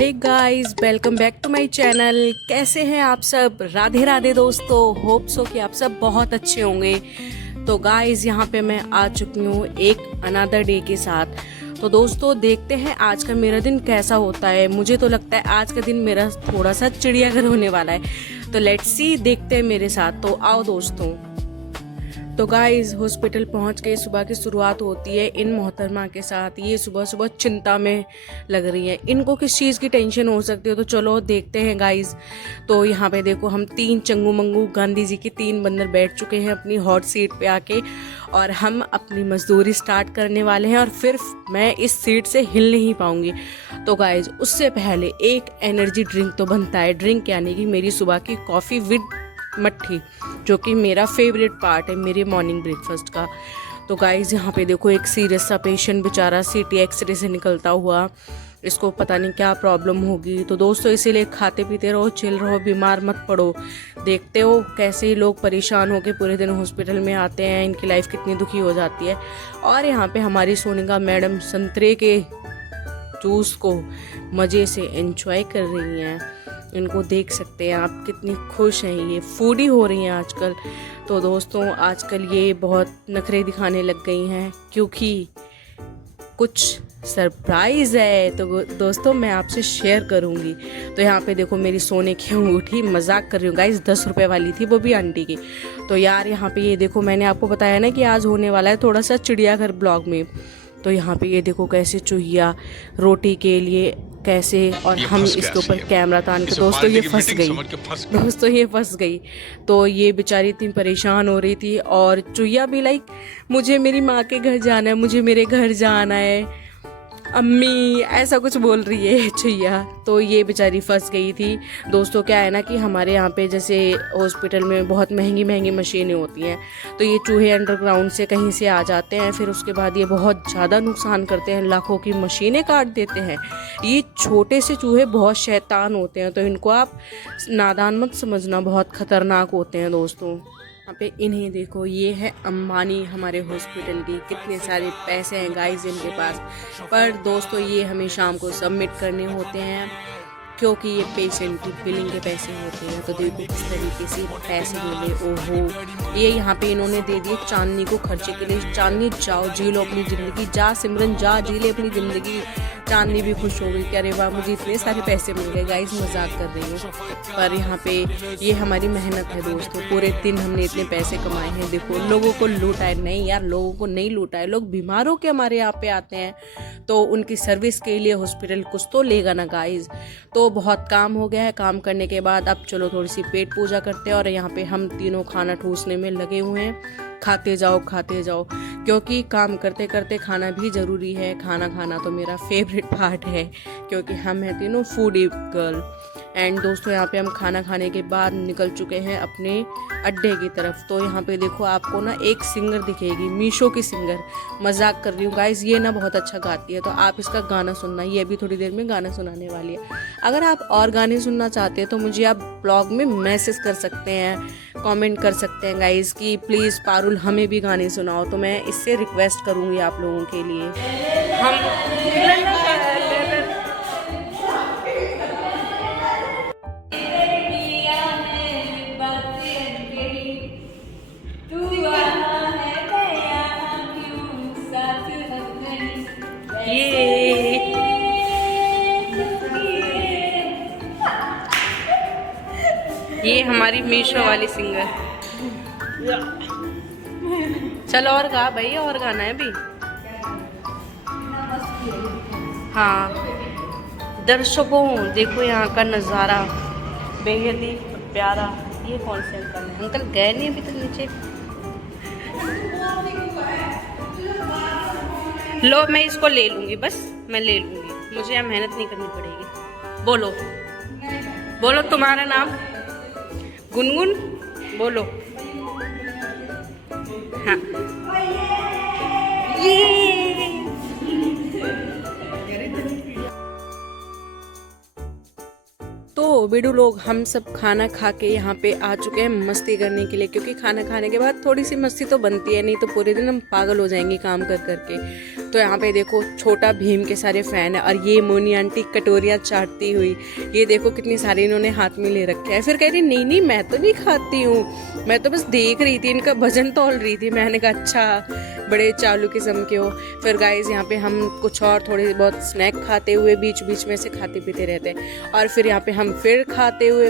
Hey guys, welcome back to my channel. कैसे हैं आप सब? राधे राधे दोस्तों। होप सो कि आप सब बहुत अच्छे होंगे। तो गाइस, यहाँ पे मैं आ चुकी हूँ एक अनदर डे के साथ। तो दोस्तों, देखते हैं आज का मेरा दिन कैसा होता है। मुझे तो लगता है आज का दिन मेरा थोड़ा सा चिड़ियाघर होने वाला है। तो लेट्स सी, देखते हैं मेरे साथ। तो आओ दोस्तों। तो गाइस, हॉस्पिटल पहुंच के सुबह की शुरुआत होती है इन मोहतरमा के साथ। ये सुबह सुबह चिंता में लग रही है। इनको किस चीज़ की टेंशन हो सकती है, तो चलो देखते हैं गाइस। तो यहाँ पे देखो, हम 3 चंगू मंगू गांधी जी के 3 बंदर बैठ चुके हैं अपनी हॉट सीट पे आके, और हम अपनी मजदूरी स्टार्ट करने वाले हैं। और फिर मैं इस सीट से हिल नहीं पाऊंगी। तो गाइस, उससे पहले एक एनर्जी ड्रिंक तो बनता है। ड्रिंक यानी कि मेरी सुबह की कॉफ़ी विद मट्ठी, जो कि मेरा फेवरेट पार्ट है मेरे मॉर्निंग ब्रेकफास्ट का। तो गाइस, यहाँ पे देखो, एक सीरियस सा पेशेंट बेचारा सीटी एक्सरे से निकलता हुआ। इसको पता नहीं क्या प्रॉब्लम होगी। तो दोस्तों, इसीलिए खाते पीते रहो, चिल रहो, बीमार मत पड़ो। देखते हो कैसे ही लोग परेशान होकर पूरे दिन हॉस्पिटल में आते हैं, इनकी लाइफ कितनी दुखी हो जाती है। और यहाँ पे हमारी सोनिका मैडम संतरे के जूस को मज़े से एंजॉय कर रही हैं। इनको देख सकते हैं आप, कितनी खुश हैं। ये फूडी हो रही हैं आजकल। तो दोस्तों, आजकल ये बहुत नखरे दिखाने लग गई हैं क्योंकि कुछ सरप्राइज है। तो दोस्तों, मैं आपसे शेयर करूंगी। तो यहाँ पे देखो, मेरी सोने की अंगूठी, मजाक कर रही हूँ गाइस, 10 रुपए वाली थी, वो भी आंटी की। तो यार, यहाँ पे ये देखो, मैंने आपको बताया ना कि आज होने वाला है थोड़ा सा चिड़ियाघर ब्लॉग में। तो यहाँ पे ये देखो कैसे चूहिया रोटी के लिए कैसे, और हम इसके ऊपर कैमरा तान के, दोस्तों ये फंस गई। तो ये बेचारी इतनी परेशान हो रही थी, और चूहिया भी लाइक, मुझे मेरी माँ के घर जाना है, मुझे मेरे घर जाना है अम्मी, ऐसा कुछ बोल रही है चूहिया। तो ये बेचारी फंस गई थी। दोस्तों, क्या है ना कि हमारे यहाँ पे जैसे हॉस्पिटल में बहुत महंगी महंगी मशीनें होती हैं। तो ये चूहे अंडरग्राउंड से कहीं से आ जाते हैं, फिर उसके बाद ये बहुत ज़्यादा नुकसान करते हैं, लाखों की मशीनें काट देते हैं। ये छोटे से चूहे बहुत शैतान होते हैं, तो इनको आप नादान मत समझना, बहुत ख़तरनाक होते हैं दोस्तों। यहाँ पे इन्हें देखो, ये है अंबानी हमारे हॉस्पिटल की। कितने सारे पैसे हैं गाइस इनके पास। पर दोस्तों, ये हमें शाम को सबमिट करने होते हैं क्योंकि ये पेशेंट की बिलिंग के पैसे होते हैं। तो देखो किस तरीके से पैसे मिले। ओहो, ये यहाँ पे इन्होंने दे दिए चांदनी को खर्चे के लिए। चांदनी, जाओ जी लो अपनी ज़िंदगी, जा सिमरन जा, जी ले अपनी ज़िंदगी। चांदनी भी खुश हो गई कि अरे वाह, मुझे इतने सारे पैसे मिल गए। गाइस, मजाक कर रही हूँ, पर यहाँ पे ये हमारी मेहनत है दोस्तों। पूरे दिन हमने इतने पैसे कमाए हैं। देखो, लोगों को लूटा है। नहीं यार, लोगों को नहीं लूटा है। लोग बीमार होकर हमारे यहाँ पे आते हैं, तो उनकी सर्विस के लिए हॉस्पिटल कुछ तो लेगा ना गाइस। तो बहुत काम हो गया है। काम करने के बाद अब चलो थोड़ी सी पेट पूजा करते हैं। और यहाँ पे हम तीनों खाना ठूसने में लगे हुए हैं। खाते जाओ खाते जाओ, क्योंकि काम करते करते खाना भी ज़रूरी है। खाना खाना तो मेरा फेवरेट पार्ट है, क्योंकि हम हैं तीनों फूडी गर्ल। एंड दोस्तों, यहाँ पे हम खाना खाने के बाद निकल चुके हैं अपने अड्डे की तरफ। तो यहाँ पे देखो, आपको ना एक सिंगर दिखेगी, मीशो की सिंगर। मजाक कर रही हूँ गाइस, ये ना बहुत अच्छा गाती है, तो आप इसका गाना सुनना। ये अभी थोड़ी देर में गाना सुनाने वाली है। अगर आप और गाने सुनना चाहते हैं तो मुझे आप ब्लॉग में मैसेज कर सकते हैं, कमेंट कर सकते हैं गाइस कि प्लीज़ पारुल हमें भी गाने सुनाओ। तो मैं इससे रिक्वेस्ट करूँगी आप लोगों के लिए। हम ये हमारी मीशो वाली सिंगर। चलो और गा भाई, और गाना है अभी। हाँ दर्शकों, देखो यहाँ का नज़ारा बेहद ही प्यारा। ये कौन से अंकल है? अंकल गए नहीं अभी तक नीचे। लो, मैं इसको ले लूँगी, बस मैं ले लूँगी, मुझे यहाँ मेहनत नहीं करनी पड़ेगी। बोलो बोलो, तुम्हारा नाम? गुनगुन, बोलो। हाँ, ये तो बेडू लोग, हम सब खाना खा के यहाँ पे आ चुके हैं मस्ती करने के लिए, क्योंकि खाना खाने के बाद थोड़ी सी मस्ती तो बनती है, नहीं तो पूरे दिन हम पागल हो जाएंगे काम कर करके। तो यहाँ पे देखो छोटा भीम के सारे फैन है, और ये मोनी आंटी कटोरियाँ चाटती हुई, ये देखो कितनी सारी इन्होंने हाथ में ले रखे हैं। फिर कह रही नहीं नहीं मैं तो नहीं खाती हूँ, मैं तो बस देख रही थी, इनका वजन तौल रही थी। मैंने कहा अच्छा बड़े चालू किस्म के हो। फिर गाइस यहाँ पे हम कुछ और थोड़े बहुत स्नैक खाते हुए बीच बीच में से खाते पीते रहते हैं, और फिर यहाँ पे हम फिर खाते हुए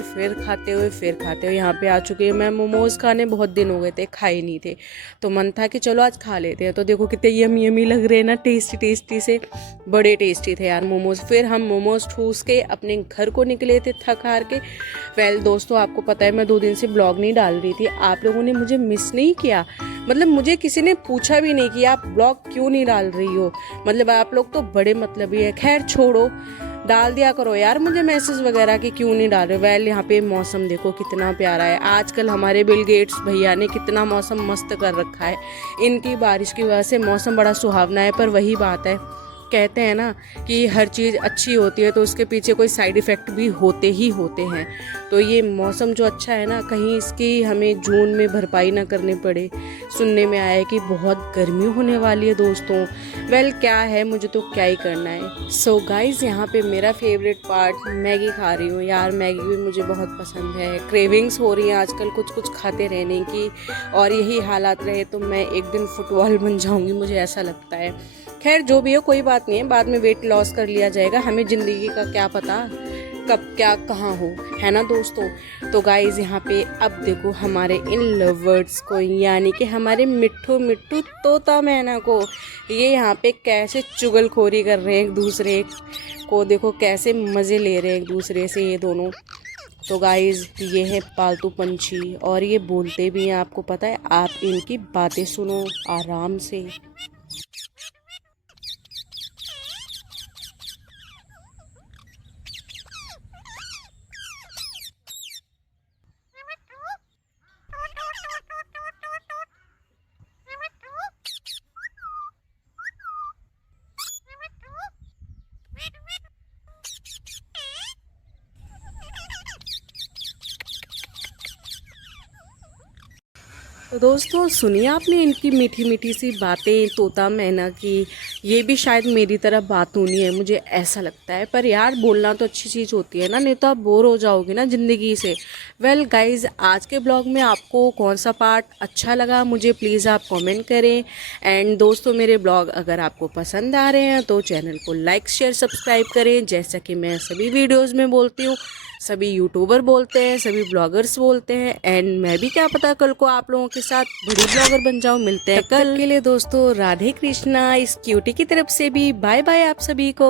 यहाँ पे आ चुके हैं। मैं मोमोज़ खाने बहुत दिन हो गए थे, खाए नहीं थे, तो मन था कि चलो आज खा लेते हैं। तो देखो कितने यमी यमी लग रहे हैं ना, टेस्टी टेस्टी से, बड़े टेस्टी थे यार मोमोज़। फिर हम मोमोज़ ठूस के अपने घर को निकले थे थक हार के। वेल दोस्तों, आपको पता है मैं 2 दिन से ब्लॉग नहीं डाल रही थी। आप लोगों ने मुझे मिस नहीं किया, मतलब मुझे किसी ने पूछा भी नहीं कि आप ब्लॉग क्यों नहीं डाल रही हो, मतलब आप लोग तो बड़े मतलबी है। खैर छोड़ो, डाल दिया करो यार मुझे मैसेज वगैरह कि क्यों नहीं डाल रहे। वेल यहाँ पे मौसम देखो कितना प्यारा है। आजकल हमारे बिल गेट्स भैया ने कितना मौसम मस्त कर रखा है, इनकी बारिश की वजह से मौसम बड़ा सुहावना है। पर वही बात है, कहते हैं ना कि हर चीज़ अच्छी होती है तो उसके पीछे कोई साइड इफ़ेक्ट भी होते ही होते हैं। तो ये मौसम जो अच्छा है ना, कहीं इसकी हमें जून में भरपाई ना करनी पड़े। सुनने में आया है कि बहुत गर्मी होने वाली है दोस्तों। वेल क्या है, मुझे तो क्या ही करना है। सो गाइज यहाँ पे मेरा फेवरेट पार्ट, मैगी खा रही हूँ यार। मैगी भी मुझे बहुत पसंद है, क्रेविंग्स हो रही हैं आजकल कुछ कुछ खाते रहने की, और यही हालात रहे तो मैं एक दिन फुटबॉल बन जाऊँगी, मुझे ऐसा लगता है। खैर जो भी हो कोई बात नहीं है, बाद में वेट लॉस कर लिया जाएगा, हमें ज़िंदगी का क्या पता कब क्या कहाँ हो, है ना दोस्तों। तो गाइज यहाँ पे अब देखो हमारे इन लवर्स को, यानी कि हमारे मिट्ठू मिट्ठू तोता मैना को, ये यहाँ पे कैसे चुगलखोरी कर रहे हैं एक दूसरे को, देखो कैसे मज़े ले रहे हैं एक दूसरे से ये दोनों। तो गाइज ये है पालतू पंछी, और ये बोलते भी हैं, आपको पता है। आप इनकी बातें सुनो आराम से। तो दोस्तों सुनिए आपने इनकी मीठी मीठी सी बातें तोता मैना की। ये भी शायद मेरी तरह बातूनी है, मुझे ऐसा लगता है। पर यार बोलना तो अच्छी चीज़ होती है ना, नहीं तो आप बोर हो जाओगे ना ज़िंदगी से। वेल गाइज आज के ब्लॉग में आपको कौन सा पार्ट अच्छा लगा मुझे प्लीज़ आप कमेंट करें। एंड दोस्तों मेरे ब्लॉग अगर आपको पसंद आ रहे हैं तो चैनल को लाइक शेयर सब्सक्राइब करें। जैसा कि मैं सभी वीडियोज़ में बोलती हूँ, सभी यूट्यूबर बोलते हैं, सभी ब्लॉगर्स बोलते हैं, एंड मैं भी क्या पता कल को आप लोगों के साथ बड़ी ब्लॉगर बन जाऊं। मिलते हैं कल के लिए दोस्तों। राधे कृष्णा इस क्यूटी की तरफ से भी बाय बाय आप सभी को।